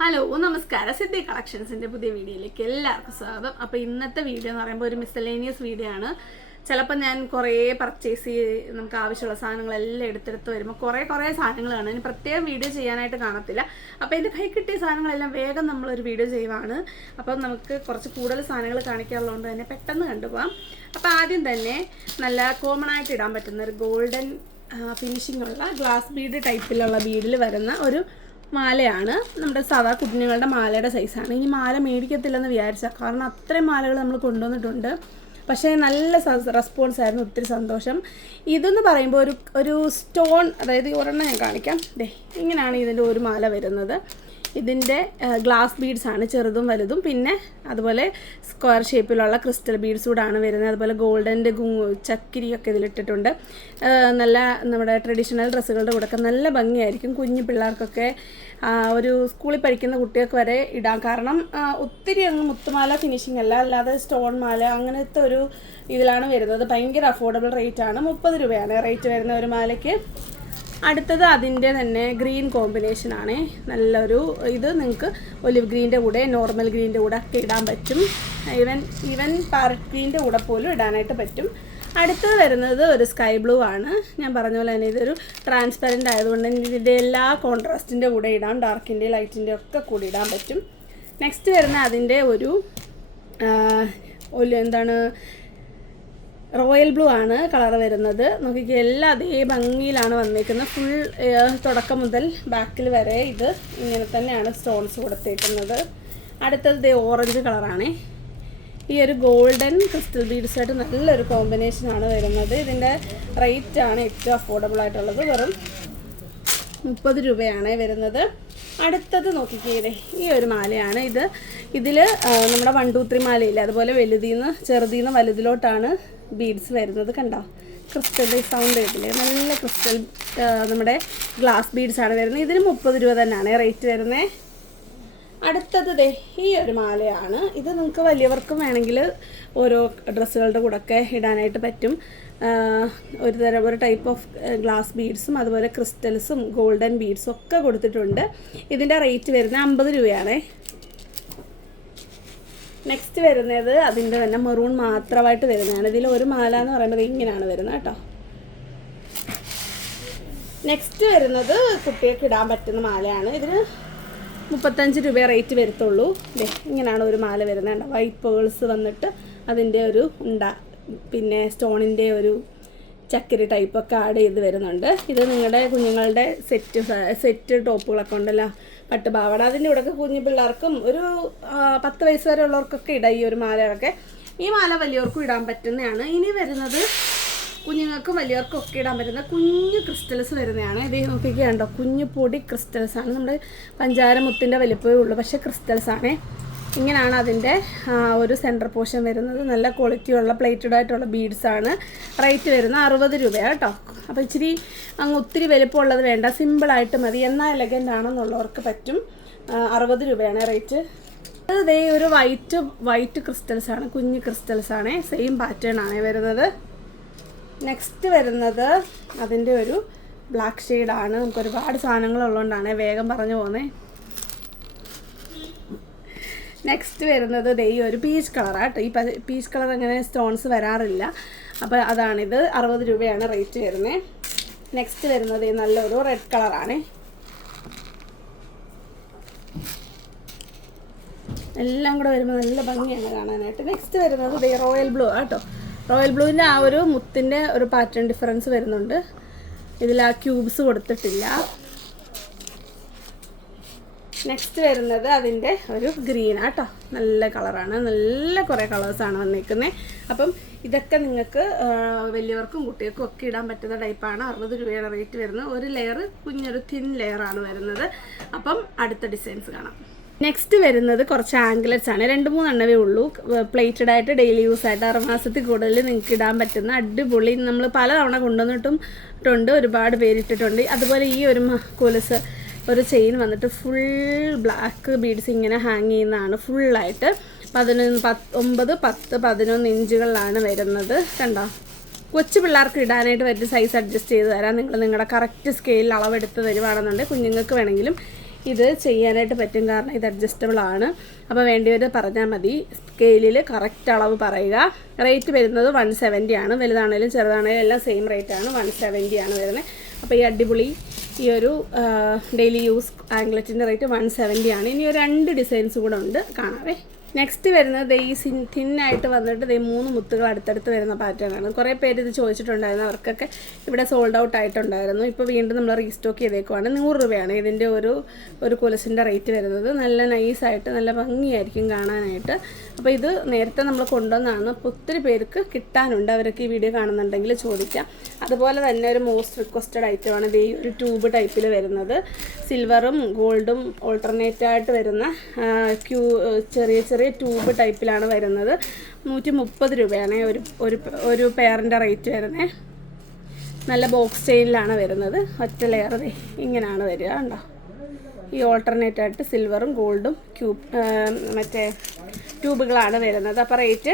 Hello നമസ്കാരം. സിദ്ധി കളക്ഷൻസിന്റെ പുതിയ വീഡിയോയിലേക്ക് എല്ലാവർക്കും സ്വാഗതം. അപ്പോൾ ഇന്നത്തെ വീഡിയോ എന്ന് പറയുമ്പോൾ ഒരു മിസലേനിയസ് വീഡിയോ ആണ്. ചിലപ്പോൾ ഞാൻ കുറേ പർച്ചേസ് ചെയ്ത് നമുക്ക് ആവശ്യമുള്ള സാധനങ്ങളെല്ലാം എടുത്തെടുത്ത് വരുമ്പോൾ കുറേ കുറേ സാധനങ്ങൾ കാണും ഇനി പ്രത്യേകം വീഡിയോ ചെയ്യാനായിട്ട് കാണത്തില്ല. അപ്പോൾ എന്റെ കൈ കിട്ടിയ സാധനങ്ങളെല്ലാം വേഗം നമ്മളൊരു വീഡിയോ ചെയ്യുവാണ്. അപ്പം നമുക്ക് കുറച്ച് കൂടുതൽ സാധനങ്ങൾ കാണിക്കാറുള്ളതുകൊണ്ട് തന്നെ പെട്ടെന്ന് കണ്ടുപോകാം. അപ്പോൾ ആദ്യം തന്നെ നല്ല കോമൺ ആയിട്ട് ഇടാൻ പറ്റുന്ന ഒരു ഗോൾഡൻ ഫിനിഷിംഗ് ഉള്ള ഗ്ലാസ് ബീഡ് ടൈപ്പിലുള്ള ബീഡിൽ വരുന്ന ഒരു മാലയാണ്. നമ്മുടെ സാധാ കുഞ്ഞുങ്ങളുടെ മാലയുടെ സൈസാണ് ഇനി മാല മേടിക്കത്തില്ലെന്ന് വിചാരിച്ചാൽ കാരണം അത്രയും മാലകൾ നമ്മൾ കൊണ്ടുവന്നിട്ടുണ്ട്. പക്ഷേ നല്ല റെസ്പോൺസ് ആയിരുന്നു. ഒത്തിരി സന്തോഷം. ഇതെന്ന് പറയുമ്പോൾ ഒരു ഒരു സ്റ്റോൺ അതായത് ഒരെണ്ണം ഞാൻ കാണിക്കാം. ദേ ഇങ്ങനെയാണ് ഇതിന്റെ ഒരു മാല വരുന്നത്. ഇതിന്റെ ഗ്ലാസ് ബീഡ്സ് ആണ്. ചെറുതും വലുതും. പിന്നെ അതുപോലെ സ്ക്വയർ ഷേപ്പിലുള്ള ക്രിസ്റ്റൽ ബീഡ്സ് കൂടാണ് വരുന്നത്. അതുപോലെ ഗോൾഡന്റെ ചക്കിരിയൊക്കെ ഇതിലിട്ടിട്ടുണ്ട്. നല്ല നമ്മുടെ ട്രഡീഷണൽ ഡ്രസ്സുകളുടെ കൂടെയൊക്കെ നല്ല ഭംഗിയായിരിക്കും. കുഞ്ഞു പിള്ളേർക്കൊക്കെ ഒരു സ്കൂളിൽ പഠിക്കുന്ന കുട്ടികൾക്ക് വരെ ഇടാം. കാരണം ഒത്തിരി അങ്ങ് മുത്തുമാല ഫിനിഷിംഗ് അല്ല അല്ലാതെ സ്റ്റോൺ മാല അങ്ങനത്തെ ഒരു ഇതിലാണ് വരുന്നത്. ഭയങ്കര അഫോർഡബിൾ റേറ്റ് ആണ്. മുപ്പത് രൂപയാണ് റേറ്റ് വരുന്ന ഒരു മാലയ്ക്ക്. അടുത്തത് അതിന്റെ തന്നെ ഗ്രീൻ കോമ്പിനേഷൻ ആണ്. നല്ലൊരു ഇത് നിങ്ങൾക്ക് ഒലിവ് ഗ്രീന്റെ കൂടെ നോർമൽ ഗ്രീന്റെ കൂടെ ഒക്കെ ഇടാൻ പറ്റും. ഈവൻ ഈവൻ പാരറ്റ് ഗ്രീന്റെ കൂടെ പോലും ഇടാനായിട്ട് പറ്റും. അടുത്തത് വരുന്നത് ഒരു സ്കൈ ബ്ലൂ ആണ്. ഞാൻ പറഞ്ഞ പോലെ തന്നെ ഇതൊരു ട്രാൻസ്പെറന്റ് ആയതുകൊണ്ട് ഇതിന്റെ എല്ലാ കോൺട്രാസ്റ്റിന്റെ കൂടെ ഇടാം. ഡാർക്കിന്റെ ലൈറ്റിന്റെ ഒക്കെ കൂടി ഇടാൻ പറ്റും. നെക്സ്റ്റ് വരുന്ന അതിന്റെ ഒരു എന്താണ് റോയൽ ബ്ലൂ ആണ് കളർ വരുന്നത്. നോക്കിക്കേ എല്ലാം അതേ ഭംഗിയിലാണ് വന്നേക്കുന്നത്. ഫുൾ തുടക്കം മുതൽ ബാക്കിൽ വരെ ഇത് ഇങ്ങനെ തന്നെയാണ് സ്റ്റോൺസ് കൊടുത്തേക്കുന്നത്. അടുത്തത് ഓറഞ്ച് കളറാണ് ഈ ഒരു ഗോൾഡൻ ക്രിസ്റ്റൽ ബീഡ്സ് ആയിട്ട് നല്ലൊരു കോമ്പിനേഷനാണ് വരുന്നത്. ഇതിന്റെ റേറ്റ് ആണ് ഏറ്റവും അഫോർഡബിൾ ആയിട്ടുള്ളത്. വെറും മുപ്പത് രൂപയാണ് വരുന്നത്. അടുത്തത് നോക്കിക്കേ ഈ ഒരു മാലയാണ് ഇത്. ഇതിൽ നമ്മുടെ വൺ ടു ത്രീ മാലയില്ല? അതുപോലെ വലുതിന്ന് ചെറുതിന്ന് വലുതിലോട്ടാണ് ബീഡ്സ് വരുന്നത് കണ്ടോ? ക്രിസ്റ്റൽ സൗണ്ട് കേട്ടില്ലേ? നല്ല ക്രിസ്റ്റൽ നമ്മുടെ ഗ്ലാസ് ബീഡ്സ് ആണ് വരുന്നത്. ഇതിന് മുപ്പത് രൂപ തന്നെയാണ് റേറ്റ് വരുന്നത് അടുത്തത് ദേ ഈ ഒരു മാലയാണ്. ഇത് നിങ്ങൾക്ക് വലിയവർക്കും വേണമെങ്കിൽ ഓരോ ഡ്രസ്സുകളുടെ കൂടെയൊക്കെ ഇടാനായിട്ട് പറ്റും. ഒരു തരം ഒരു ടൈപ്പ് ഓഫ് ഗ്ലാസ് ബീഡ്സും അതുപോലെ ക്രിസ്റ്റൽസും ഗോൾഡൻ ബീഡ്സും ഒക്കെ കൊടുത്തിട്ടുണ്ട്. ഇതിന്റെ റേറ്റ് വരുന്നത് അമ്പത് രൂപയാണേ. നെക്സ്റ്റ് വരുന്നത് അതിന്റെ തന്നെ മെറൂൺ മാത്രമായിട്ട് വരുന്നതാണ്. ഇതിൽ ഒരു മാല എന്ന് പറയുമ്പോൾ ഇങ്ങനെയാണ് വരുന്നത് കേട്ടോ. നെക്സ്റ്റ് വരുന്നത് കുട്ടികൾക്ക് ഇടാൻ പറ്റുന്ന മാലയാണ്. ഇതിന് മുപ്പത്തഞ്ച് രൂപ റേറ്റ് വരത്തുള്ളൂ. അല്ലേ ഇങ്ങനെയാണ് ഒരു മാല വരുന്നത് വൈറ്റ് പേൾസ് വന്നിട്ട് അതിന്റെ ഒരു ഉണ്ട പിന്നെ സ്റ്റോണിന്റെ ഒരു ചക്കരി ടൈപ്പൊക്കെ ആഡ് ചെയ്ത് വരുന്നുണ്ട്. ഇത് നിങ്ങളുടെ കുഞ്ഞുങ്ങളുടെ സെറ്റ് സെറ്റ് ടോപ്പുകളൊക്കെ ഉണ്ടല്ലോ പട്ടുപാവാട. അതിന്റെ കൂടെയൊക്കെ കുഞ്ഞു പിള്ളേർക്കും ഒരു പത്ത് വയസ്സ് വരെ ഉള്ളവർക്കൊക്കെ ഇടാം ഈ ഒരു മാലകളൊക്കെ. ഈ മാല വലിയവർക്കും ഇടാൻ പറ്റുന്നതാണ്. ഇനി വരുന്നത് കുഞ്ഞുങ്ങൾക്കും വലിയവർക്കും ഒക്കെ ഇടാൻ പറ്റുന്ന കുഞ്ഞു ക്രിസ്റ്റൽസ് വരുന്നതാണ്. ഇത് നോക്കിക്കണ്ടോ കുഞ്ഞു പൊടി ക്രിസ്റ്റൽസ് ആണ് നമ്മുടെ പഞ്ചാര മുത്തിന്റെ വലിപ്പമേ ഉള്ളൂ പക്ഷേ ക്രിസ്റ്റൽസ് ആണ് ഇങ്ങനെയാണ് അതിന്റെ ഒരു സെന്റർ പോർഷൻ വരുന്നത്. നല്ല ക്വാളിറ്റിയുള്ള പ്ലേറ്റഡ് ആയിട്ടുള്ള ബീഡ്സ് ആണ്. റേറ്റ് വരുന്നത് അറുപത് രൂപയാണ് കേട്ടോ. അപ്പോൾ ഇച്ചിരി അങ്ങ് ഒത്തിരി വലിപ്പമുള്ളത് വേണ്ട. സിമ്പിളായിട്ട് മതി. എന്നാൽ എലഗന്റ് ആണെന്നുള്ളവർക്ക് പറ്റും. അറുപത് രൂപയാണ് റേറ്റ് അത് ഒരു വൈറ്റ് വൈറ്റ് ക്രിസ്റ്റൽസ് ആണ്. കുഞ്ഞു ക്രിസ്റ്റൽസ് ആണ്. സെയിം പാറ്റേൺ ആണ് വരുന്നത്. നെക്സ്റ്റ് വരുന്നത് അതിന്റെ ഒരു ബ്ലാക്ക് ഷെയ്ഡാണ് നമുക്ക് ഒരുപാട് സാധനങ്ങൾ ഉള്ളതുകൊണ്ടാണ് വേഗം പറഞ്ഞു പോകുന്നത് നെക്സ്റ്റ് വരുന്നത് ദേ ഈ ഒരു പീച്ച് കളറാണ് കേട്ടോ. ഈ പീച്ച് കളർ അങ്ങനെ സ്റ്റോൺസ് വരാറില്ല. അപ്പോൾ അതാണിത്. അറുപത് രൂപയാണ് റേറ്റ് വരുന്നത് നെക്സ്റ്റ് വരുന്നത് നല്ലൊരു റെഡ് കളറാണ് എല്ലാം കൂടെ വരുമ്പോൾ നല്ല ഭംഗിയാണ് കാണാനായിട്ട്. നെക്സ്റ്റ് വരുന്നത് ദേ റോയൽ ബ്ലൂ കേട്ടോ. റോയൽ ബ്ലൂവിന്റെ ആ ഒരു മുത്തിന്റെ ഒരു പാറ്റേൺ ഡിഫറൻസ് വരുന്നുണ്ട്. ഇതിൽ ആ ക്യൂബ്സ് കൊടുത്തിട്ടില്ല. നെക്സ്റ്റ് വരുന്നത് അതിന്റെ ഒരു ഗ്രീൻ ആട്ടോ. നല്ല കളറാണ്. നല്ല കുറേ കളേഴ്സാണ് വന്നിരിക്കുന്നത് അപ്പം ഇതൊക്കെ നിങ്ങൾക്ക് വലിയവർക്കും കുട്ടികൾക്കും ഒക്കെ ഇടാൻ പറ്റുന്ന ടൈപ്പാണ് അറുപത് രൂപയുടെ റേറ്റ് വരുന്നത്. ഒരു ലെയർ കുഞ്ഞൊരു തിൻ ലെയറാണ് വരുന്നത്. അപ്പം അടുത്ത ഡിസൈൻസ് കാണാം. നെക്സ്റ്റ് വരുന്നത് കുറച്ച് ആംഗ്ലറ്റ്സ് ആണ്. രണ്ട് മൂന്നെണ്ണവേ ഉള്ളൂ. പ്ലേറ്റഡ് ആയിട്ട് ഡെയിലി യൂസ് ആയിട്ട് ആറ് മാസത്തിൽ കൂടുതൽ നിങ്ങൾക്ക് ഇടാൻ പറ്റുന്ന അടിപൊളി നമ്മൾ പലതവണ കൊണ്ടുവന്നിട്ടും ഇട്ടുണ്ട് ഒരുപാട് പേരിട്ടിട്ടുണ്ട്. അതുപോലെ ഈ ഒരു കൊലുസ് ഒരു ചെയിൻ വന്നിട്ട് ഫുൾ ബ്ലാക്ക് ബീഡ്സ് ഇങ്ങനെ ഹാങ് ചെയ്യുന്നതാണ് ഫുള്ളായിട്ട് പതിനൊന്ന് പത്ത് ഒമ്പത് പത്ത് പതിനൊന്ന് ഇഞ്ചുകളിലാണ് വരുന്നത്. കണ്ടോ? കൊച്ചു പിള്ളേർക്ക് ഇടാനായിട്ട് പറ്റിയ സൈസ് അഡ്ജസ്റ്റ് ചെയ്ത് തരാം. നിങ്ങൾ നിങ്ങളുടെ കറക്റ്റ് സ്കെയിലിൽ അളവെടുത്ത് തരുവാണെന്നുണ്ടെങ്കിൽ കുഞ്ഞുങ്ങൾക്ക് വേണമെങ്കിലും ഇത് ചെയ്യാനായിട്ട് പറ്റും. കാരണം ഇത് അഡ്ജസ്റ്റബിൾ ആണ്. അപ്പോൾ വേണ്ടിയവർ പറഞ്ഞാൽ മതി. സ്കെയിലിൽ കറക്റ്റ് അളവ് പറയുക. റേറ്റ് വരുന്നത് വൺ സെവന്റി ആണ്. വലുതാണേലും ചെറുതാണേലും എല്ലാം സെയിം റേറ്റ് ആണ്. വൺ സെവന്റി ആണ് വരുന്നത്. അപ്പോൾ ഈ അടിപൊളി ഈ ഒരു ഡെയിലി യൂസ് ആംഗ്ലറ്റിന്റെ റേറ്റ് വൺ സെവന്റി ആണ്. ഇനി ഒരു രണ്ട് ഡിസൈൻസ് കൂടെ ഉണ്ട്. കാണാവേ. നെക്സ്റ്റ് വരുന്നത് ഈ സിൻ ആയിട്ട് വന്നിട്ട് ദേ മൂന്ന് മുത്തുകൾ അടുത്തടുത്ത് വരുന്ന പാറ്റേൺ ആണ്. കുറേ പേര് ഇത് ചോദിച്ചിട്ടുണ്ടായിരുന്നു. അവർക്കൊക്കെ ഇവിടെ സോൾഡ് ഔട്ട് ആയിട്ടുണ്ടായിരുന്നു. ഇപ്പോൾ വീണ്ടും നമ്മൾ റീസ്റ്റോക്ക് ചെയ്തേക്കുവാണ്. നൂറ് രൂപയാണ് ഇതിന്റെ ഒരു ഒരു കുലസിന്റെ റേറ്റ് വരുന്നത്. നല്ല നൈസായിട്ട് നല്ല ഭംഗിയായിരിക്കും കാണാനായിട്ട്. അപ്പോൾ ഇത് നേരത്തെ നമ്മൾ കൊണ്ടുവന്നതാണ് അപ്പോൾ ഒത്തിരി പേർക്ക് കിട്ടാനുണ്ട്. അവരൊക്കെ ഈ വീഡിയോ കാണുന്നുണ്ടെങ്കിൽ ചോദിക്കാം. അതുപോലെ തന്നെ ഒരു മോസ്റ്റ് റിക്വസ്റ്റഡ് ഐറ്റമാണ് ഇത് ഈ ഒരു ട്യൂബ് ടൈപ്പിൽ വരുന്നത്. സിൽവറും ഗോൾഡും ഓൾട്ടർനേറ്റായിട്ട് വരുന്ന ക്യൂ ചെറിയ ചെറിയ ട്യൂബ് ടൈപ്പിലാണ് വരുന്നത്. നൂറ്റി മുപ്പത് രൂപയാണ് ഒരു ഒരു ഒരു പെയറിന്റെ റേറ്റ് വരുന്നത് നല്ല ബോക്സ് ചെയിനിലാണ് വരുന്നത്. ഒറ്റ ലെയർ ഇങ്ങനെയാണ് വരിക കണ്ടോ? ഈ ഓൾട്ടർനേറ്റ് ആയിട്ട് സിൽവറും ഗോൾഡും ക്യൂബ് മറ്റേ ട്യൂബുകളാണ് വരുന്നത്. അപ്പോൾ റേറ്റ്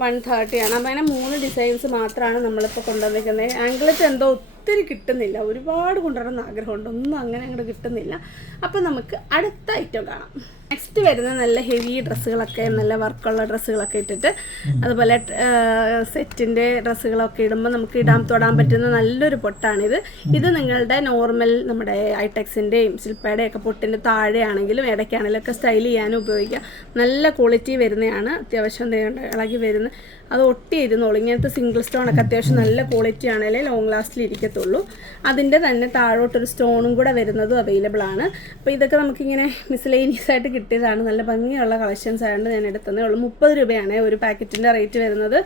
വൺ തേർട്ടിയാണ് അപ്പം അങ്ങനെ മൂന്ന് ഡിസൈൻസ് മാത്രമാണ് നമ്മളിപ്പോൾ കൊണ്ടുവന്നിരിക്കുന്നത് ആംഗിളറ്റ് എന്തോ ഒത്തിരി കിട്ടുന്നില്ല. ഒരുപാട് കൊണ്ടുവരണം ആഗ്രഹമുണ്ട്. ഒന്നും അങ്ങനെ അങ്ങോട്ട് കിട്ടുന്നില്ല. അപ്പം നമുക്ക് അടുത്ത ഐറ്റം കാണാം. നെക്സ്റ്റ് വരുന്ന നല്ല ഹെവി ഡ്രസ്സുകളൊക്കെ നല്ല വർക്കുള്ള ഡ്രസ്സുകളൊക്കെ ഇട്ടിട്ട് അതുപോലെ സെറ്റിന്റെ ഡ്രസ്സുകളൊക്കെ ഇടുമ്പോൾ നമുക്ക് ഇടാൻ തൊടാൻ പറ്റുന്ന നല്ലൊരു പൊട്ടാണിത്. ഇത് നിങ്ങളുടെ നോർമൽ നമ്മുടെ ഐടെക്സിന്റെയും ശില്പയുടെയും ഒക്കെ പൊട്ടിന്റെ താഴെയാണെങ്കിലും ഇടയ്ക്കാണെങ്കിലും ഒക്കെ സ്റ്റൈൽ ചെയ്യാനും ഉപയോഗിക്കാം. നല്ല ക്വാളിറ്റി വരുന്നതാണ്. അത്യാവശ്യം ഇളകി വരുന്ന അത് ഒട്ടി ഇരുന്നോളൂ ഇങ്ങനത്തെ സിംഗിൾ സ്റ്റോൺ ഒക്കെ അത്യാവശ്യം നല്ല ക്വാളിറ്റി ആണേലേ ലോങ് ലാസ്റ്റിൽ ഇരിക്കത്തുള്ളൂ. അതിന്റെ തന്നെ താഴോട്ടൊരു സ്റ്റോണും കൂടെ വരുന്നതും അവൈലബിൾ ആണ്. അപ്പോൾ ഇതൊക്കെ നമുക്കിങ്ങനെ മിസ്ലേനിയസ് ആയിട്ട് കിട്ടിയതാണ്. നല്ല ഭംഗിയുള്ള കളക്ഷൻസ് ആയതുകൊണ്ട് ഞാൻ എടുത്തതേ ഉള്ളൂ. മുപ്പത് രൂപയാണ് ഒരു പാക്കറ്റിന്റെ റേറ്റ് വരുന്നത്.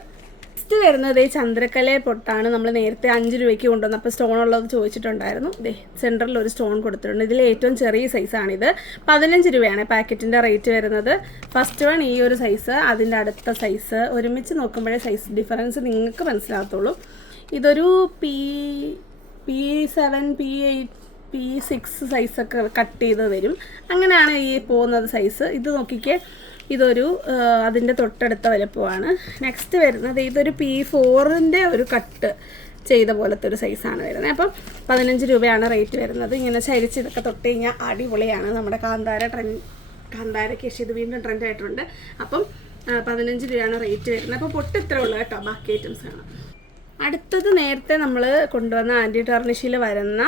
നെക്സ്റ്റ് വരുന്നത് ഈ ചന്ദ്രക്കല പൊട്ടാണ്. നമ്മൾ നേരത്തെ അഞ്ച് രൂപയ്ക്ക് കൊണ്ടുവന്നു അപ്പോൾ സ്റ്റോൺ ഉള്ളത് ചോദിച്ചിട്ടുണ്ടായിരുന്നു. ദേ സെന്ററിൽ ഒരു സ്റ്റോൺ കൊടുത്തിട്ടുണ്ട്. ഇതിൽ ഏറ്റവും ചെറിയ സൈസാണിത് പതിനഞ്ച് രൂപയാണ് പാക്കറ്റിന്റെ റേറ്റ് വരുന്നത്. ഫസ്റ്റ് വൺ ഈ ഒരു സൈസ് അതിന്റെ അടുത്ത സൈസ് ഒരുമിച്ച് നോക്കുമ്പോഴേ സൈസ് ഡിഫറൻസ് നിങ്ങൾക്ക് മനസ്സിലാകത്തുള്ളൂ. ഇതൊരു P P seven P eight P six സൈസൊക്കെ cut ചെയ്ത് വരും. അങ്ങനെയാണ് ഈ പോകുന്നത് സൈസ് ഇത് നോക്കിക്കേ. ഇതൊരു അതിന്റെ തൊട്ടടുത്ത വലുപ്പമാണ്. നെക്സ്റ്റ് വരുന്നത് ഇതൊരു പി ഫോറിന്റെ ഒരു കട്ട് ചെയ്ത പോലത്തെ ഒരു സൈസാണ് വരുന്നത്. അപ്പം പതിനഞ്ച് രൂപയാണ് റേറ്റ് വരുന്നത്. ഇങ്ങനെ ചരിച്ച് ഇതൊക്കെ തൊട്ട് കഴിഞ്ഞാൽ അടിപൊളിയാണ്. നമ്മുടെ കാന്താര ട്രെൻഡ് കാന്താര പക്ഷേ ഇത് വീണ്ടും ട്രെൻഡ് ആയിട്ടുണ്ട്. അപ്പം പതിനഞ്ച് രൂപയാണ് റേറ്റ് വരുന്നത്. അപ്പോൾ പൊട്ട് എത്ര ഉള്ളൂ കേട്ടോ. ബാക്കി ഐറ്റംസ് കാണാം അടുത്തത് നേരത്തെ നമ്മൾ കൊണ്ടുവന്ന ആന്റി ടർണിഷിൽ വരുന്ന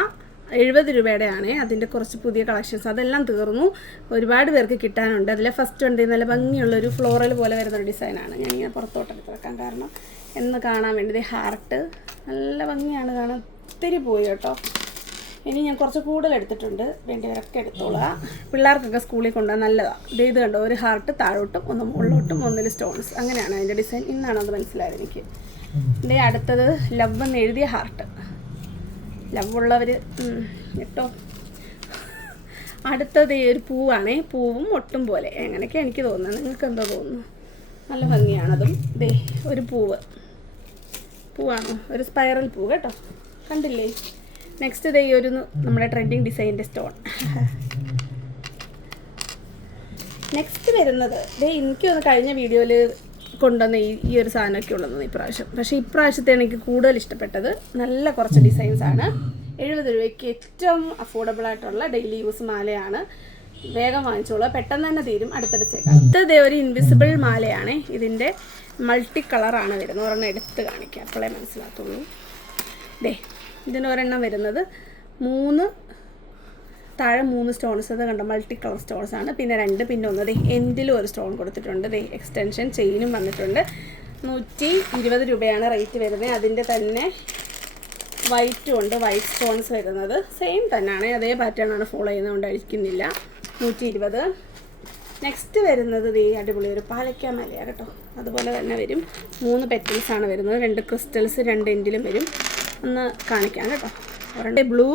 എഴുപത് രൂപയുടെയാണ് അതിന്റെ കുറച്ച് പുതിയ കളക്ഷൻസ്. അതെല്ലാം തീർന്നു. ഒരുപാട് പേർക്ക് കിട്ടാനുണ്ട്. അതിലെ ഫസ്റ്റ് ഉണ്ട് നല്ല ഭംഗിയുള്ള ഒരു ഫ്ലോറൽ പോലെ വരുന്ന ഒരു ഡിസൈനാണ് ഞാൻ ഇങ്ങനെ പുറത്തോട്ട് എടുത്ത് വെക്കാൻ കാരണം എന്ന് കാണാൻ വേണ്ടി. ഹാർട്ട് നല്ല ഭംഗിയാണ് കാണാൻ. ഒത്തിരി പോയി കേട്ടോ. ഇനി ഞാൻ കുറച്ച് കൂടുതൽ എടുത്തിട്ടുണ്ട്. വേണ്ടിയവരൊക്കെ എടുത്തോളാം. പിള്ളേർക്കൊക്കെ സ്കൂളിൽ കൊണ്ടുപോകാൻ നല്ലതാണ് ഇത് ഇത് കണ്ടോ? ഒരു ഹാർട്ട് താഴോട്ടും ഒന്ന് മുള്ളോട്ടും ഒന്നിൽ സ്റ്റോൺസ് അങ്ങനെയാണ് അതിന്റെ ഡിസൈൻ ഇന്നാണ് അത് മനസ്സിലായത് എനിക്ക്. ഇതിന്റെ അടുത്തത് ലവ് എന്ന് എഴുതിയ ഹാർട്ട് ലവ് ഉള്ളവർ കേട്ടോ. അടുത്തത് ഒരു പൂവാണേ. പൂവും ഒട്ടും പോലെ. എങ്ങനെയൊക്കെ എനിക്ക് തോന്നുന്നത് നിങ്ങൾക്ക് എന്തോ തോന്നുന്നു. നല്ല ഭംഗിയാണതും ദേ ഒരു പൂവ്. പൂവാണോ? ഒരു സ്പൈറൽ പൂ കേട്ടോ. കണ്ടില്ലേ? നെക്സ്റ്റ് ദേ ഒരു നമ്മുടെ ട്രെൻഡിങ് ഡിസൈന്റെ സ്റ്റോൺ നെക്സ്റ്റ് വരുന്നത് ദേ എനിക്ക് കഴിഞ്ഞ വീഡിയോയിൽ കൊണ്ടുവന്ന ഈ ഈ ഒരു സാധനമൊക്കെ ഉള്ളതെന്ന് ഇപ്രാവശ്യം പക്ഷേ ഇപ്രാവശ്യത്തെ എനിക്ക് കൂടുതൽ ഇഷ്ടപ്പെട്ടത്. നല്ല കുറച്ച് ഡിസൈൻസ് ആണ്. എഴുപത് രൂപയ്ക്ക് ഏറ്റവും അഫോർഡബിൾ ആയിട്ടുള്ള ഡെയിലി യൂസ് മാലയാണ്. വേഗം വാങ്ങിച്ചോളൂ. പെട്ടെന്ന് തന്നെ തീരും. അടുത്തടുത്ത് അടുത്തത് ഒരു ഇൻവിസിബിൾ മാലയാണ്. ഇതിന്റെ മൾട്ടി കളറാണ് വരുന്നത്. ഒരെണ്ണം എടുത്ത് കാണിക്കാം. അപ്പോഴേ മനസ്സിലാത്തുള്ളൂ ദേ ഇതിന് ഒരെണ്ണം വരുന്നത് മൂന്ന് താഴെ മൂന്ന് സ്റ്റോൺസ് അത് കണ്ടോ? മൾട്ടി കളർ സ്റ്റോൺസ് ആണ്. പിന്നെ രണ്ട് പിന്നെ ഒന്ന്. ദേ എൻഡിലും ഒരു സ്റ്റോൺ കൊടുത്തിട്ടുണ്ട്. ദേ എക്സ്റ്റൻഷൻ ചെയിനും വന്നിട്ടുണ്ട്. നൂറ്റി ഇരുപത് രൂപയാണ് റേറ്റ് വരുന്നത്. അതിന്റെ തന്നെ വൈറ്റും ഉണ്ട്. വൈറ്റ് സ്റ്റോൺസ് വരുന്നത്. സെയിം തന്നെയാണ്. അതേ പാറ്റേൺ ആണ് ഫോളോ ചെയ്യുന്നതുകൊണ്ട് അഴിക്കുന്നില്ല നൂറ്റി ഇരുപത്. നെക്സ്റ്റ് വരുന്നത് ദേ അടിപൊളി ഒരു പാലക്ക മലയാണ് കേട്ടോ. അതുപോലെ തന്നെ വരും. മൂന്ന് പെറ്റൽസ് ആണ് വരുന്നത്. രണ്ട് ക്രിസ്റ്റൽസ് രണ്ട് എൻഡിലും വരും. ഒന്ന് കാണിക്കാം കേട്ടോ. ഒരെണ്ണം. ബ്ലൂ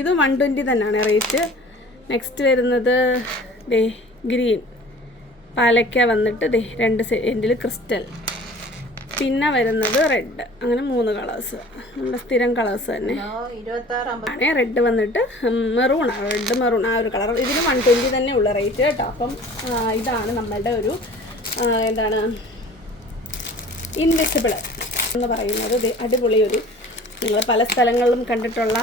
ഇത് വൺ ട്വന്റി തന്നെയാണ് റേറ്റ് നെക്സ്റ്റ് വരുന്നത് ദേ ഗ്രീൻ പാലക്ക വന്നിട്ട് ദേ രണ്ട് എൻഡിൽ ക്രിസ്റ്റൽ പിന്നെ വരുന്നത് റെഡ് അങ്ങനെ മൂന്ന് കളേഴ്സ് നമ്മുടെ സ്ഥിരം കളേഴ്സ് തന്നെ. ആണേ റെഡ് വന്നിട്ട് മെറൂൺ റെഡ് മെറൂൺ ആ ഒരു കളർ ഇതിന് വൺ ട്വന്റി തന്നെ ഉള്ള റേറ്റ് കേട്ടോ. അപ്പം ഇതാണ് നമ്മളുടെ ഒരു എന്താണ് ഇൻവിസിബിൾ എന്ന് പറയുന്നത്. അടിപൊളിയൊരു അടിപൊളി ഒരു നിങ്ങൾ പല സ്ഥലങ്ങളിലും കണ്ടിട്ടുള്ള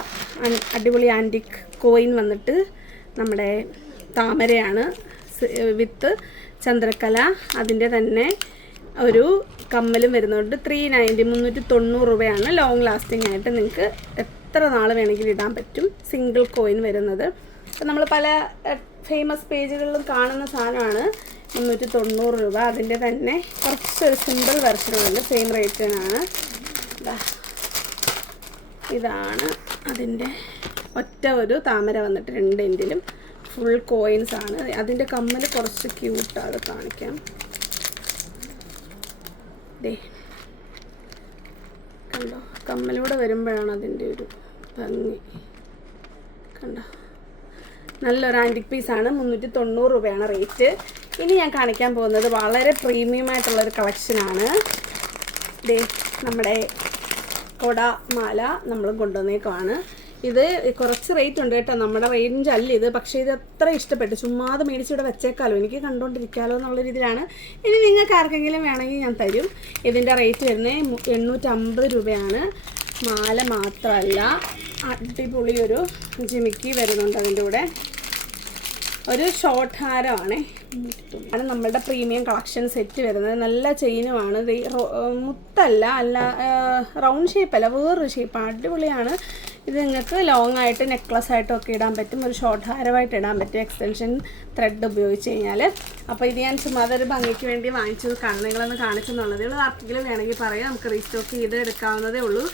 അടിപൊളി ആന്റിക് കോയിൻ വന്നിട്ട് നമ്മുടെ താമരയാണ് വിത്ത് ചന്ദ്രക്കല. അതിന്റെ തന്നെ ഒരു കമ്മലും വരുന്നുണ്ട്. ത്രീ നയന്റി മുന്നൂറ്റി തൊണ്ണൂറ് രൂപയാണ്. ലോങ് ലാസ്റ്റിംഗ് ആയിട്ട് നിങ്ങൾക്ക് എത്ര നാൾ വേണമെങ്കിലും ഇടാൻ പറ്റും. സിംഗിൾ കോയിൻ വരുന്നത്. അപ്പം നമ്മൾ പല ഫേമസ് പേജുകളിലും കാണുന്ന സാധനമാണ്. മുന്നൂറ്റി തൊണ്ണൂറ് രൂപ. അതിന്റെ തന്നെ കുറച്ചൊരു സിമ്പിൾ വെർഷനുണ്ട് സെയിം റേറ്റിനാണ് ഇതാണ് അതിന്റെ ഒറ്റ ഒരു താമര വന്നിട്ട് രണ്ട് എൻഡിലും ഫുൾ കോയിൻസ് ആണ്. അതിന്റെ കമ്മൽ കുറച്ച് ക്യൂട്ടാണ് കാണിക്കാം. ദേ. കണ്ടോ? കമ്മലൂടെ വരുമ്പോഴാണ് അതിന്റെ ഒരു ഭംഗി. കണ്ടോ? നല്ലൊരു ആന്റിക് പീസാണ് മുന്നൂറ്റി തൊണ്ണൂറ് രൂപയാണ് റേറ്റ് ഇനി ഞാൻ കാണിക്കാൻ പോകുന്നത് വളരെ പ്രീമിയം ആയിട്ടുള്ളൊരു കളക്ഷനാണ് ദേ നമ്മുടെ കൊട മാല നമ്മൾ കൊണ്ടുവന്നേക്കുവാണ്. ഇത് കുറച്ച് റേറ്റ് ഉണ്ട് കേട്ടോ നമ്മുടെ റേഞ്ച് അല്ല ഇത്. പക്ഷേ ഇത് അത്ര ഇഷ്ടപ്പെട്ടു. ചുമ്മാതെ മേടിച്ചിവിടെ വെച്ചേക്കാലോ. എനിക്ക് കണ്ടുകൊണ്ടിരിക്കാലോ എന്നുള്ള രീതിയിലാണ്. ഇനി നിങ്ങൾക്ക് ആർക്കെങ്കിലും വേണമെങ്കിൽ ഞാൻ തരും. ഇതിന്റെ റേറ്റ് വരുന്നത് എണ്ണൂറ്റമ്പത് രൂപയാണ്. മാല മാത്രമല്ല അടിപൊളി ഒരു ജിമിക്കി വരുന്നുണ്ട് അതിന്റെ കൂടെ. ഒരു ഷോർട്ട് ഹാരമാണ് ആണ് നമ്മളുടെ പ്രീമിയം കളക്ഷൻ സെറ്റ് വരുന്നത്. നല്ല ചെയിനുമാണ് മുത്തല്ല അല്ല റൗണ്ട് ഷേപ്പല്ല വേറൊരു ഷേപ്പ് അടിപൊളിയാണ്. ഇത് നിങ്ങൾക്ക് ലോങ് ആയിട്ട് നെക്ലസ് ആയിട്ടൊക്കെ ഇടാൻ പറ്റും. ഒരു ഷോർട്ട് ഹാരമായിട്ട് ഇടാൻ പറ്റും. എക്സ്റ്റൻഷൻ ത്രെഡ് ഉപയോഗിച്ച് കഴിഞ്ഞാൽ അപ്പോൾ ഇത് ഞാൻ ചുമ്മാ ഒരു ഭംഗിക്ക് വേണ്ടി വാങ്ങിച്ചത് നിങ്ങളൊന്ന് കാണിച്ചെന്നുള്ളത്. ഉള്ളൂ ആർക്കെങ്കിലും വേണമെങ്കിൽ പറയാം. നമുക്ക് റീസ്റ്റോക്ക് ചെയ്ത് എടുക്കാവുന്നതേ ഉള്ളൂ.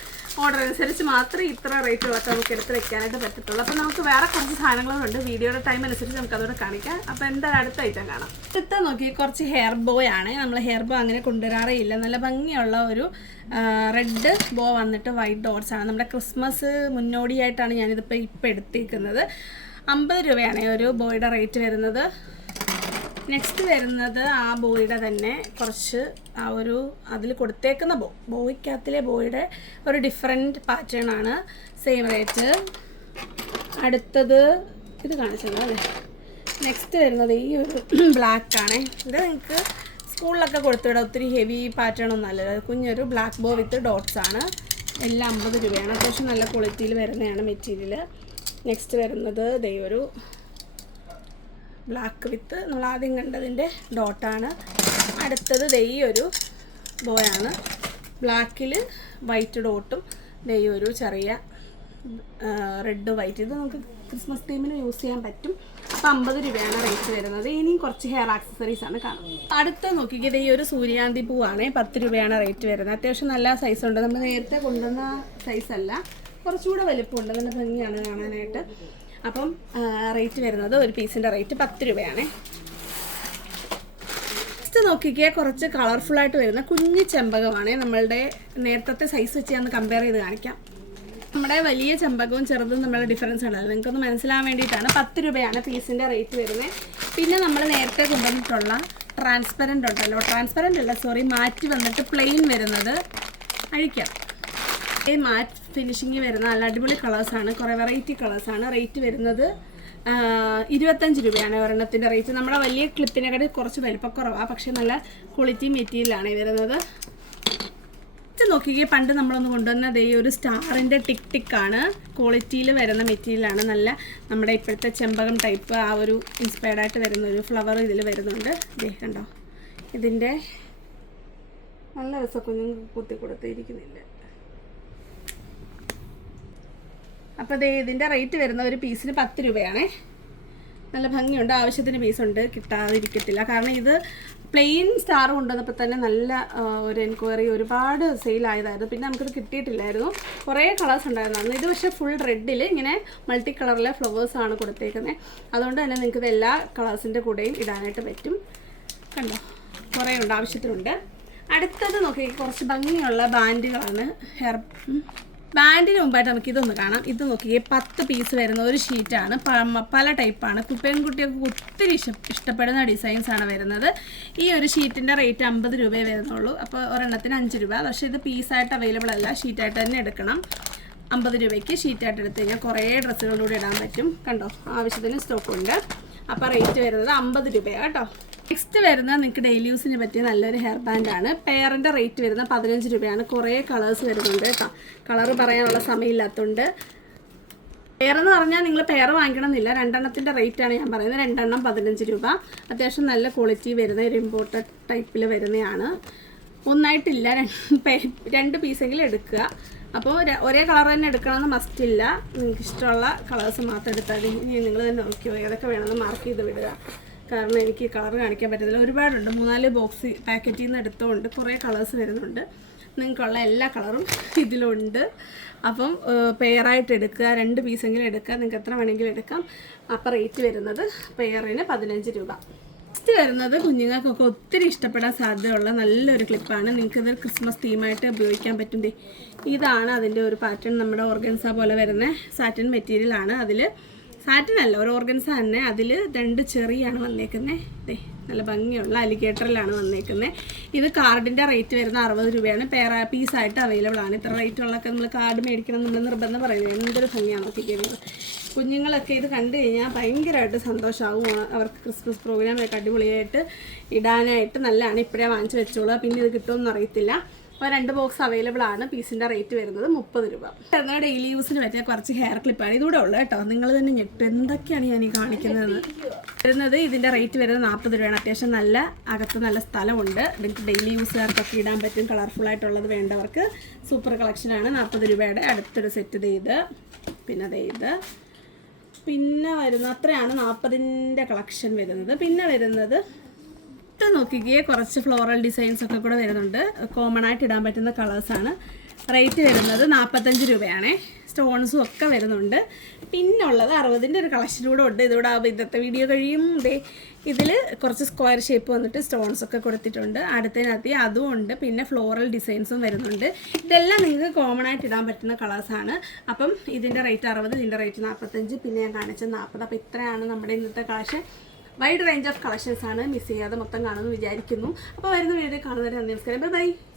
ഓർഡർ അനുസരിച്ച് മാത്രമേ ഇത്ര റേറ്റ് റേറ്റുകളൊക്കെ നമുക്ക് എടുത്ത് വെക്കാനായിട്ട് പറ്റത്തുള്ളൂ. അപ്പോൾ നമുക്ക് വേറെ കുറച്ച് സാധനങ്ങളുണ്ട് വീഡിയോയുടെ ടൈം അനുസരിച്ച് നമുക്ക് അതോടെ കാണിക്കാം. അപ്പോൾ എന്തായാലും അടുത്ത ഐറ്റം കാണാം. അടുത്ത നോക്കി കുറച്ച് ഹെയർ ബോ ആണ്. നമ്മൾ ഹെയർ ബോ അങ്ങനെ കൊണ്ടുവരാറേ ഇല്ല. നല്ല ഭംഗിയുള്ള ഒരു റെഡ് ബോ വന്നിട്ട് വൈറ്റ് ഡോട്ട്സ് ആണ്. നമ്മുടെ ക്രിസ്മസ് മുന്നോടിയായിട്ടാണ് ഞാനിതിപ്പോൾ ഇപ്പോൾ എടുത്തിരിക്കുന്നത് അമ്പത് രൂപയാണ് ഒരു ബോയുടെ റേറ്റ് വരുന്നത്. നെക്സ്റ്റ് വരുന്നത് ആ ബോയുടെ തന്നെ കുറച്ച് ആ ഒരു അതിൽ കൊടുത്തേക്കുന്ന ബോ ബോയ്ക്കകത്തിലെ ബോയുടെ ഒരു ഡിഫറെന്റ് പാറ്റേൺ ആണ്. സെയിം റേറ്റ് അടുത്തത് ഇത് കാണിച്ചല്ലോ അല്ലേ? നെക്സ്റ്റ് വരുന്നത് ഈ ഒരു ബ്ലാക്ക് ആണ്. ഇത് നിങ്ങൾക്ക് സ്കൂളിലൊക്കെ കൊടുത്തുവിടാം. ഒത്തിരി ഹെവി പാറ്റേൺ ഒന്നും അല്ലല്ലോ. കുഞ്ഞൊരു ബ്ലാക്ക് ബോ വിത്ത് ഡോട്ട്സ് ആണ്. എല്ലാം അമ്പത് രൂപയാണ്. അത്യാവശ്യം നല്ല ക്വാളിറ്റിയിൽ വരുന്നതാണ് മെറ്റീരിയൽ നെക്സ്റ്റ് വരുന്നത് ദേ ഒരു ബ്ലാക്ക് വിത്ത് നമ്മൾ ആദ്യം കണ്ടതിന്റെ ഡോട്ടാണ് അടുത്തത് ദൈ ഒരു ബോയാണ് ബ്ലാക്കിൽ വൈറ്റ് ഡോട്ടും ദൈ ഒരു ചെറിയ റെഡ് വൈറ്റ് ഇത് നമുക്ക് ക്രിസ്മസ് ടൈമിന് യൂസ് ചെയ്യാൻ പറ്റും. അപ്പം അമ്പത് രൂപയാണ് റേറ്റ് വരുന്നത്. ഇനിയും കുറച്ച് ഹെയർ ആക്സസറീസ് ആണ് കാണുന്നത്. അടുത്ത നോക്കിക്കത് ഈ ഒരു സൂര്യകാന്തി പൂവാണ്. പത്ത് രൂപയാണ് റേറ്റ് വരുന്നത്. അത്യാവശ്യം നല്ല സൈസ് ഉണ്ട്. നമ്മൾ നേരത്തെ കൊണ്ടുവന്ന സൈസ് അല്ല. കുറച്ചുകൂടെ വലിപ്പമുണ്ട്. നല്ല ഭംഗിയാണ് കാണാനായിട്ട്. അപ്പം റേറ്റ് വരുന്നത് ഒരു പീസിന്റെ റേറ്റ് പത്ത് രൂപയാണ്. നെക്സ്റ്റ് നോക്കിക്കേ കുറച്ച് കളർഫുൾ ആയിട്ട് വരുന്ന കുഞ്ഞു ചെമ്പകമാണ്. നമ്മളുടെ നേരത്തെ സൈസ് വെച്ച് ഞാൻ കമ്പയർ ചെയ്ത് കാണിക്കാം. നമ്മുടെ വലിയ ചെമ്പകവും ചെറുതും തമ്മിലുള്ള ഡിഫറൻസ് ഉണ്ടല്ലോ നിങ്ങൾക്കൊന്ന് മനസ്സിലാൻ വേണ്ടിയിട്ടാണ് പത്ത് രൂപയാണ് പീസിന്റെ റേറ്റ് വരുന്നത്. പിന്നെ നമ്മൾ നേരത്തെ കൊണ്ടുവന്നിട്ടുള്ള ട്രാൻസ്പെറന്റ് ഉണ്ടല്ലോ. ട്രാൻസ്പെറന്റ് അല്ല സോറി മാറ്റി വന്നിട്ട് പ്ലെയിൻ വരുന്നത് അഴിക്കാം. മാറ്റ് ഫിനിഷിങ് വരുന്ന നല്ല അടിപൊളി കളേഴ്സാണ് കുറേ വെറൈറ്റി കളേഴ്സാണ് റേറ്റ് വരുന്നത് ഇരുപത്തഞ്ച് രൂപയാണ് ഒരെണ്ണത്തിന്റെ റേറ്റ് നമ്മുടെ വലിയ ക്ലിപ്പിനെക്കാട്ടി കുറച്ച് വലിപ്പക്കുറവാണ് പക്ഷേ നല്ല ക്വാളിറ്റി മെറ്റീരിയലാണ് വരുന്നത്. ഇത് നോക്കിക്കേ പണ്ട് നമ്മളൊന്ന് കൊണ്ടുവന്നത് ഈ ഒരു സ്റ്റാറിന്റെ ടിക് ടിക്കാണ് ക്വാളിറ്റിയിൽ വരുന്ന മെറ്റീരിയലാണ് നല്ല നമ്മുടെ ഇപ്പോഴത്തെ ചെമ്പകം ടൈപ്പ് ആ ഒരു ഇൻസ്പയർഡ് ആയിട്ട് വരുന്ന ഒരു ഫ്ലവർ ഇതിൽ വരുന്നുണ്ട്. ദേ കണ്ടോ? ഇതിന്റെ നല്ല രസം കുഞ്ഞുങ്ങൾക്ക് കുത്തി കൊടുത്തിരിക്കുന്നില്ല? അപ്പോൾ ദേ ഇതിന്റെ റേറ്റ് വരുന്ന ഒരു പീസിന് പത്ത് രൂപയാണേ. നല്ല ഭംഗിയുണ്ട്. ആവശ്യത്തിന് പീസുണ്ട് കിട്ടാതിരിക്കത്തില്ല. കാരണം ഇത് പ്ലെയിൻ സ്റ്റാർ കൊണ്ടുവന്നപ്പോൾ തന്നെ നല്ല ഒരു എൻക്വയറി ഒരുപാട് സെയിലായതായിരുന്നു പിന്നെ നമുക്കിത് കിട്ടിയിട്ടില്ലായിരുന്നു. കുറേ കളേഴ്സ് ഉണ്ടായിരുന്നു. ഇത് പക്ഷേ ഫുൾ റെഡിൽ ഇങ്ങനെ മൾട്ടി കളറിലെ ഫ്ലവേഴ്സാണ് കൊടുത്തേക്കുന്നത് അതുകൊണ്ട് തന്നെ നിങ്ങൾക്ക് എല്ലാ കളേഴ്സിന്റെ കൂടെയും ഇടാനായിട്ട് പറ്റും. കണ്ടോ? കുറേ ഉണ്ട്. ആവശ്യത്തിനുണ്ട്. അടുത്തത് നോക്കി. കുറച്ച് ഭംഗിയുള്ള ബാൻഡുകളാണ്. ഹെയർ ബാൻഡിന് മുമ്പായിട്ട് നമുക്ക് ഇതൊന്ന് കാണാം. ഇത് നോക്കിയേ പത്ത് പീസ് വരുന്ന ഒരു ഷീറ്റാണ് പല ടൈപ്പാണ് പെൺകുട്ടികൾക്ക് ഒത്തിരി ഇഷ്ട ഇഷ്ടപ്പെടുന്ന ഡിസൈൻസ് ആണ് വരുന്നത്. ഈ ഒരു ഷീറ്റിന്റെ റേറ്റ് അമ്പത് രൂപയെ വരുന്നുള്ളൂ. അപ്പോൾ ഒരെണ്ണത്തിന് അഞ്ച് രൂപ. പക്ഷേ ഇത് പീസായിട്ട് അവൈലബിൾ അല്ല. ഷീറ്റായിട്ട് തന്നെ എടുക്കണം. അമ്പത് രൂപയ്ക്ക് ഷീറ്റായിട്ട് എടുത്തു കഴിഞ്ഞാൽ കുറേ ഡ്രസ്സുകളിലൂടെ ഇടാൻ പറ്റും. കണ്ടോ? ആവശ്യത്തിന് സ്റ്റോക്കുണ്ട് അപ്പോൾ റേറ്റ് വരുന്നത് അമ്പത് രൂപയാണ് കേട്ടോ. നെക്സ്റ്റ് വരുന്ന നിങ്ങൾക്ക് ഡെയിലി യൂസിന് പറ്റിയ നല്ലൊരു ഹെയർ ബാൻഡാണ് പെയറിന്റെ റേറ്റ് വരുന്ന പതിനഞ്ച് രൂപയാണ്. കുറേ കളേഴ്സ് വരുന്നുണ്ട് കേട്ടോ. കളർ പറയാനുള്ള സമയമില്ലാത്തതുകൊണ്ട് എന്ന് പറഞ്ഞാൽ നിങ്ങൾ പെയർ വാങ്ങിക്കണമെന്നില്ല. രണ്ടെണ്ണത്തിന്റെ റേറ്റാണ് ഞാൻ പറയുന്നത്. രണ്ടെണ്ണം പതിനഞ്ച് രൂപ. അത്യാവശ്യം നല്ല ക്വാളിറ്റി വരുന്ന ഒരു ഇമ്പോർട്ടഡ് ടൈപ്പിൽ വരുന്നതാണ്. ഒന്നായിട്ടില്ല. രണ്ട് പീസെങ്കിലും എടുക്കുക. അപ്പോൾ ഒരേ കളർ തന്നെ എടുക്കണമെന്ന് മസ്റ്റ് ഇല്ല. നിങ്ങൾക്ക് ഇഷ്ടമുള്ള കളേഴ്സ് മാത്രം എടുത്താൽ ഇനി നിങ്ങൾ തന്നെ നോക്കിയോ? ഏതൊക്കെ വേണമെന്ന് മാർക്ക് ചെയ്ത് വിടുക. കാരണം എനിക്ക് കളർ കാണിക്കാൻ പറ്റത്തില്ല. ഒരുപാടുണ്ട്. മൂന്നാൽ ബോക്സ് പാക്കറ്റിൽ നിന്ന് എടുത്തുകൊണ്ട് കുറേ കളേഴ്സ് വരുന്നുണ്ട്. നിങ്ങൾക്കുള്ള എല്ലാ കളറും ഇതിലുണ്ട്. അപ്പം പെയറായിട്ട് എടുക്കുക രണ്ട് പീസെങ്കിലും എടുക്കുക. നിങ്ങൾക്ക് എത്ര വേണമെങ്കിലും എടുക്കാം. അപ്പം റേറ്റ് വരുന്നത് പെയറിന് പതിനഞ്ച് രൂപ. നെക്സ്റ്റ് വരുന്നത് കുഞ്ഞുങ്ങൾക്കൊക്കെ ഒത്തിരി ഇഷ്ടപ്പെടാൻ സാധ്യതയുള്ള നല്ലൊരു ക്ലിപ്പാണ് നിങ്ങൾക്കിത് ക്രിസ്മസ് തീമായിട്ട് ഉപയോഗിക്കാൻ പറ്റും ഇതാണ് അതിന്റെ ഒരു പാറ്റേൺ നമ്മുടെ ഓർഗൻസ പോലെ വരുന്ന സാറ്റിൻ മെറ്റീരിയലാണ് അതിൽ സാറ്റിൻ അല്ല ഒരു ഓർഗൻസ തന്നെ. അതിൽ രണ്ട് ചെറിയാണ് വന്നേക്കുന്നത് നല്ല ഭംഗിയുള്ള അലിഗേറ്ററിലാണ് വന്നേക്കുന്നത് ഇത് കാർഡിന്റെ റേറ്റ് വരുന്ന അറുപത് രൂപയാണ്. പേർ പീസ് ആയിട്ട് അവൈലബിൾ ആണ്. ഇത്ര റേറ്റുള്ളൊക്കെ നമ്മൾ കാർഡ് മേടിക്കണം നമ്മൾ നിർബന്ധം പറയുന്നത് എന്തൊരു ഭംഗിയാണ് നോക്കിക്കുന്നത് കുഞ്ഞുങ്ങളൊക്കെ ഇത് കണ്ടു കഴിഞ്ഞാൽ ഭയങ്കരമായിട്ട് സന്തോഷമാകും അവർക്ക് ക്രിസ്മസ് പ്രോഗ്രാമൊക്കെ അടിപൊളിയായിട്ട് ഇടാനായിട്ട് നല്ലതാണ്. ഇപ്പോഴേ വാങ്ങിച്ച് വെച്ചോളൂ പിന്നെ ഇത് കിട്ടുമെന്ന് അറിയത്തില്ല. അപ്പോൾ രണ്ട് ബോക്സ് അവൈലബിൾ ആണ്. പീസിന്റെ റേറ്റ് വരുന്നത് മുപ്പത് രൂപ. എന്നാൽ ഡെയിലി യൂസിന് പറ്റിയ കുറച്ച് ഹെയർ ക്ലിപ്പാണ് ഇതുകൂടെ ഉള്ളു കേട്ടോ. നിങ്ങൾ തന്നെ ഞെട്ട്. എന്തൊക്കെയാണ് ഞാൻ ഈ കാണിക്കുന്നത്? വരുന്നത് ഇതിന്റെ റേറ്റ് വരുന്നത് നാൽപ്പത് രൂപയാണ്. അത്യാവശ്യം നല്ല അകത്ത് നല്ല സ്ഥലമുണ്ട്. നിങ്ങൾക്ക് ഡെയിലി യൂസുകാർക്കൊക്കെ ഇടാൻ പറ്റും. കളർഫുൾ ആയിട്ടുള്ളത് വേണ്ടവർക്ക് സൂപ്പർ കളക്ഷനാണ് നാൽപ്പത് രൂപയുടെ അടുത്തൊരു സെറ്റ് ചെയ്ത് പിന്നെ ദേ ഇത്. പിന്നെ വരുന്ന അത്രയാണ് നാൽപ്പതിന്റെ കളക്ഷൻ വരുന്നത്. പിന്നെ വരുന്നത് ഇത് നോക്കിക്കേ കുറച്ച് ഫ്ലോറൽ ഡിസൈൻസ് ഒക്കെ കൂടെ വരുന്നുണ്ട്. കോമൺ ആയിട്ട് ഇടാൻ പറ്റുന്ന കളേഴ്സാണ് റേറ്റ് വരുന്നത് നാൽപ്പത്തഞ്ച് രൂപയാണേ. സ്റ്റോൺസും ഒക്കെ വരുന്നുണ്ട്. പിന്നുള്ളത് അറുപതിന്റെ ഒരു കളക്ഷൻ കൂടെ ഉണ്ട്. ഇതോടെ ഇന്നത്തെ വീഡിയോ കഴിയും. ഇതേ ഇതിൽ കുറച്ച് സ്ക്വയർ ഷേപ്പ് വന്നിട്ട് സ്റ്റോൺസ് ഒക്കെ കൊടുത്തിട്ടുണ്ട്. അടുത്തതിനകത്ത് അതും ഉണ്ട്. പിന്നെ ഫ്ലോറൽ ഡിസൈൻസും വരുന്നുണ്ട്. ഇതെല്ലാം നിങ്ങൾക്ക് കോമൺ ആയിട്ട് ഇടാൻ പറ്റുന്ന കളേഴ്സാണ് അപ്പം ഇതിന്റെ റേറ്റ് അറുപത് ഇതിന്റെ റേറ്റ് നാൽപ്പത്തഞ്ച് പിന്നെ ഞാൻ കാണിച്ചത് നാൽപ്പത് അപ്പോൾ ഇത്രയാണ് നമ്മുടെ ഇന്നത്തെ collection wide range of collections ആണ് മിസ് ചെയ്യാതെ മൊത്തം കാണുമെന്ന് വിചാരിക്കുന്നു. അപ്പോൾ വരുന്ന വീഡിയോ കാണുന്നവരെ നന്ദി നമസ്കാരം. Bye bye.